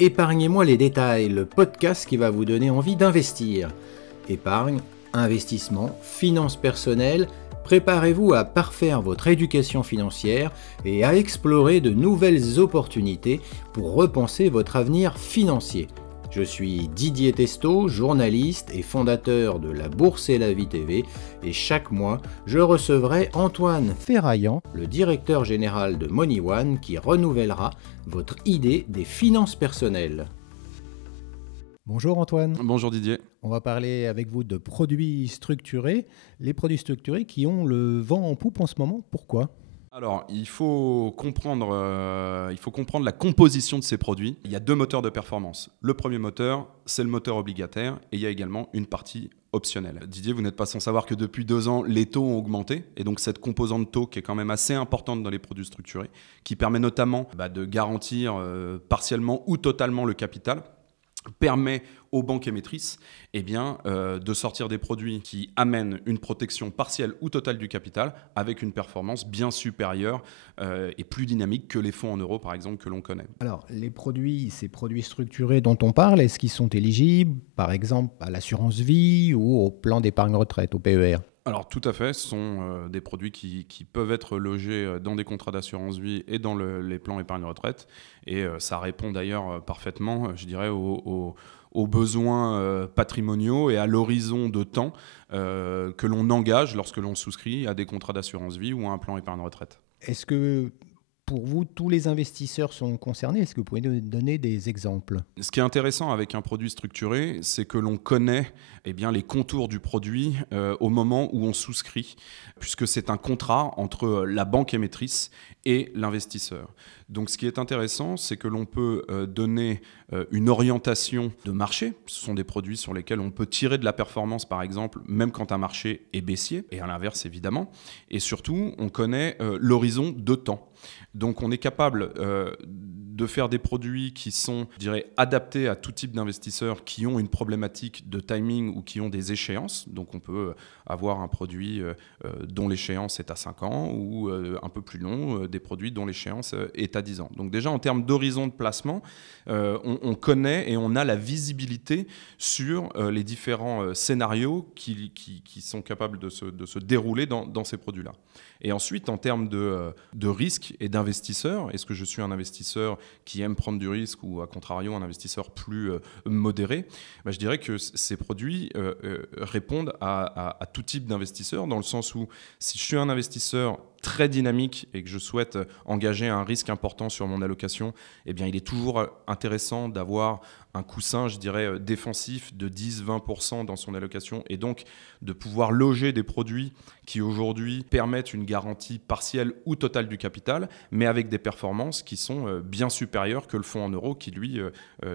Épargnez-moi les détails, le podcast qui va vous donner envie d'investir. Épargne, investissement, finances personnelles, préparez-vous à parfaire votre éducation financière et à explorer de nouvelles opportunités pour repenser votre avenir financier. Je suis Didier Testo, journaliste et fondateur de La Bourse et la Vie TV, et chaque mois, je recevrai Antoine Ferraillant, le directeur général de MoneyOne, qui renouvellera votre idée des finances personnelles. Bonjour Antoine. Bonjour Didier. On va parler avec vous de produits structurés. Les produits structurés qui ont le vent en poupe en ce moment, pourquoi ? Alors, il faut comprendre la composition de ces produits. Il y a deux moteurs de performance. Le premier moteur, c'est le moteur obligataire et il y a également une partie optionnelle. Didier, vous n'êtes pas sans savoir que depuis 2 ans, les taux ont augmenté et donc cette composante taux qui est quand même assez importante dans les produits structurés, qui permet notamment de garantir partiellement ou totalement le capital, permet aux banques émettrices de sortir des produits qui amènent une protection partielle ou totale du capital avec une performance bien supérieure et plus dynamique que les fonds en euros, par exemple, que l'on connaît. Alors, ces produits structurés dont on parle, est-ce qu'ils sont éligibles, par exemple, à l'assurance vie ou au plan d'épargne retraite, au PER ? Alors tout à fait, ce sont des produits qui peuvent être logés dans des contrats d'assurance vie et dans les plans épargne retraite. Et ça répond d'ailleurs parfaitement, je dirais, aux besoins patrimoniaux et à l'horizon de temps que l'on engage lorsque l'on souscrit à des contrats d'assurance vie ou à un plan épargne retraite. Est-ce que pour vous, tous les investisseurs sont concernés ? Est-ce que vous pouvez nous donner des exemples ? Ce qui est intéressant avec un produit structuré, c'est que l'on connaît les contours du produit au moment où on souscrit, puisque c'est un contrat entre la banque émettrice et l'investisseur. Donc ce qui est intéressant, c'est que l'on peut donner une orientation de marché. Ce sont des produits sur lesquels on peut tirer de la performance, par exemple, même quand un marché est baissier, et à l'inverse évidemment. Et surtout, on connaît l'horizon de temps. Donc on est capable de faire des produits qui sont, je dirais, adaptés à tout type d'investisseurs qui ont une problématique de timing ou qui ont des échéances. Donc on peut avoir un produit dont l'échéance est à 5 ans ou un peu plus long, des produits dont l'échéance est à 10 ans. Donc déjà en termes d'horizon de placement, on connaît et on a la visibilité sur les différents scénarios qui sont capables de se dérouler dans ces produits-là. Et ensuite, en termes de risque et d'investisseur, est-ce que je suis un investisseur qui aime prendre du risque ou, à contrario, un investisseur plus modéré ? Je dirais que ces produits répondent à tout type d'investisseur, dans le sens où si je suis un investisseur très dynamique et que je souhaite engager un risque important sur mon allocation, il est toujours intéressant d'avoir un coussin, je dirais, défensif de 10-20% dans son allocation et donc de pouvoir loger des produits qui aujourd'hui permettent une garantie partielle ou totale du capital, mais avec des performances qui sont bien supérieures que le fonds en euros qui, lui,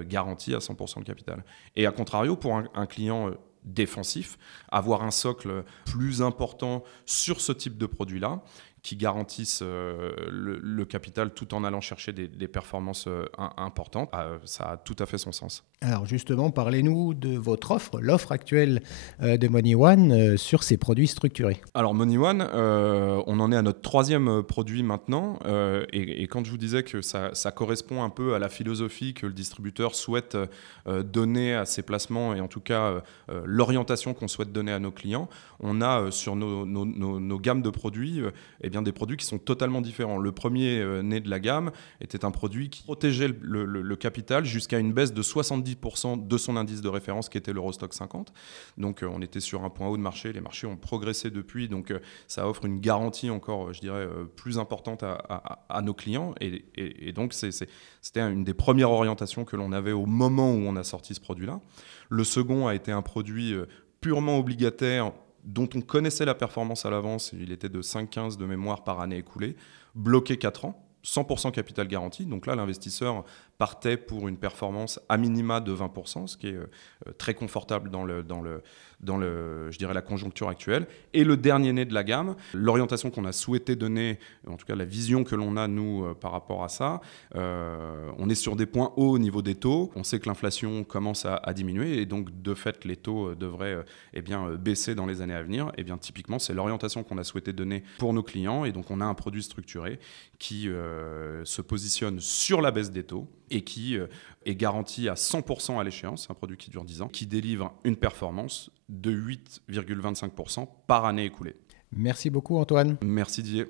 garantit à 100% le capital. Et à contrario, pour un client défensif, avoir un socle plus important sur ce type de produit-là, qui garantissent le capital tout en allant chercher des performances importantes, ça a tout à fait son sens. Alors justement, parlez-nous de votre offre, l'offre actuelle de MoneyOne sur ces produits structurés. Alors MoneyOne, on en est à notre 3e produit maintenant, et quand je vous disais que ça correspond un peu à la philosophie que le distributeur souhaite donner à ses placements, et en tout cas l'orientation qu'on souhaite donner à nos clients, on a sur nos gammes de produits des produits qui sont totalement différents. Le premier né de la gamme était un produit qui protégeait le capital jusqu'à une baisse de 70% de son indice de référence qui était l'Eurostoxx 50. Donc on était sur un point haut de marché, les marchés ont progressé depuis, donc ça offre une garantie encore, je dirais, plus importante à nos clients et donc c'était une des premières orientations que l'on avait au moment où on a sorti ce produit-là. Le second a été un produit purement obligataire dont on connaissait la performance à l'avance, il était de 5,15 de mémoire par année écoulée, bloqué 4 ans, 100% capital garanti. Donc là, l'investisseur partait pour une performance à minima de 20%, ce qui est très confortable dans je dirais, la conjoncture actuelle. Et le dernier né de la gamme, l'orientation qu'on a souhaité donner, en tout cas la vision que l'on a, nous, par rapport à ça, on est sur des points hauts au niveau des taux. On sait que l'inflation commence à diminuer et donc, de fait, les taux devraient baisser dans les années à venir. Typiquement, c'est l'orientation qu'on a souhaité donner pour nos clients. Et donc, on a un produit structuré qui se positionne sur la baisse des taux, et qui est garanti à 100% à l'échéance, c'est un produit qui dure 10 ans, qui délivre une performance de 8,25% par année écoulée. Merci beaucoup Antoine. Merci Didier.